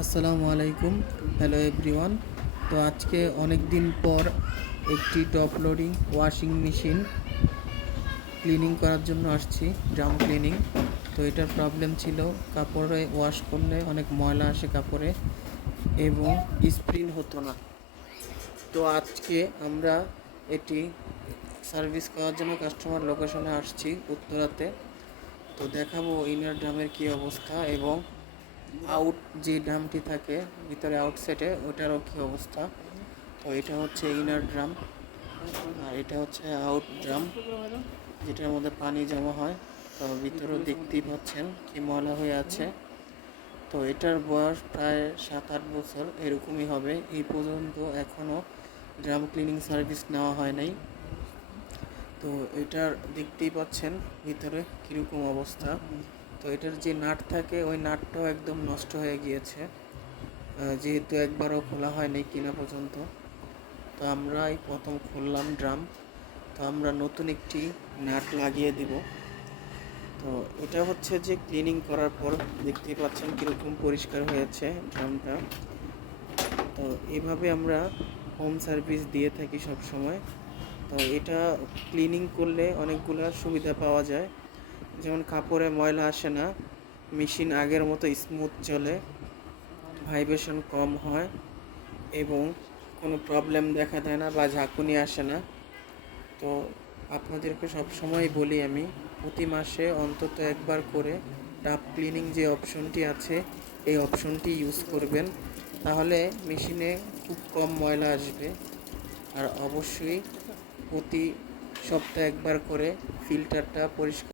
আসসালামু আলাইকুম। Hello everyone. তো আজকে অনেক দিন পর একটি top loading washing machine cleaning করার জন্য আসছি, ড্রাম ক্লিনিং। তো এটার প্রবলেম ছিল কাপড়ে ওয়াশ করলে অনেক ময়লা আসে কাপড়ে এবং স্প্রিন হতো না। তো আজকে আমরা এটি সার্ভিস করার জন্য কাস্টমার লোকেশনে আসছি উত্তরাতে। তো দেখাবো ইনার ড্রামের কী অবস্থা এবং আউট যে ড্রামটি থাকে ভিতরে আউটসাইডে ওটারও কী অবস্থা। তো এটা হচ্ছে ইনার ড্রাম আর এটা হচ্ছে আউট ড্রাম, যেটার মধ্যে পানি জমা হয়। তো ভিতরেও দেখতেই পাচ্ছেন কি ময়লা হয়ে আছে। তো এটার বয়স প্রায় 7-8 বছর এরকমই হবে। এই পর্যন্ত এখনও ড্রাম ক্লিনিং সার্ভিস নেওয়া হয় নাই। তো এটার দেখতেই পাচ্ছেন ভিতরে কীরকম অবস্থা। তো এটার যে নাট থাকে ওই নাটটাও একদম নষ্ট হয়ে গিয়েছে, যেহেতু একবারও খোলা হয়নি কিনা পর্যন্ত। তো আমরা এই প্রথম খুললাম ড্রাম। তো আমরা নতুন একটি নাট লাগিয়ে দিব। তো এটা হচ্ছে যে ক্লিনিং করার পর দেখতেই পাচ্ছেন কীরকম পরিষ্কার হয়েছে ড্রামটা। তো এভাবে আমরা হোম সার্ভিস দিয়ে থাকি সব সময়। তো এটা ক্লিনিং করলে অনেকগুলো সুবিধা পাওয়া যায়, যেমন কাপড়ে ময়লা আসে না, মেশিন আগের মতো স্মুথ চলে, ভাইব্রেশন কম হয় এবং কোনো প্রবলেম দেখা দেয় না বা ঝাঁকুনি আসে না। তো আপনাদেরকে সবসময় বলি আমি, প্রতি মাসে অন্তত একবার করে টাপ ক্লিনিং যে অপশনটি আছে এই অপশনটি ইউজ করবেন, তাহলে মেশিনে খুব কম ময়লা আসবে। আর অবশ্যই প্রতি সপ্তাহে একবার করে ফিল্টারটা পরিষ্কার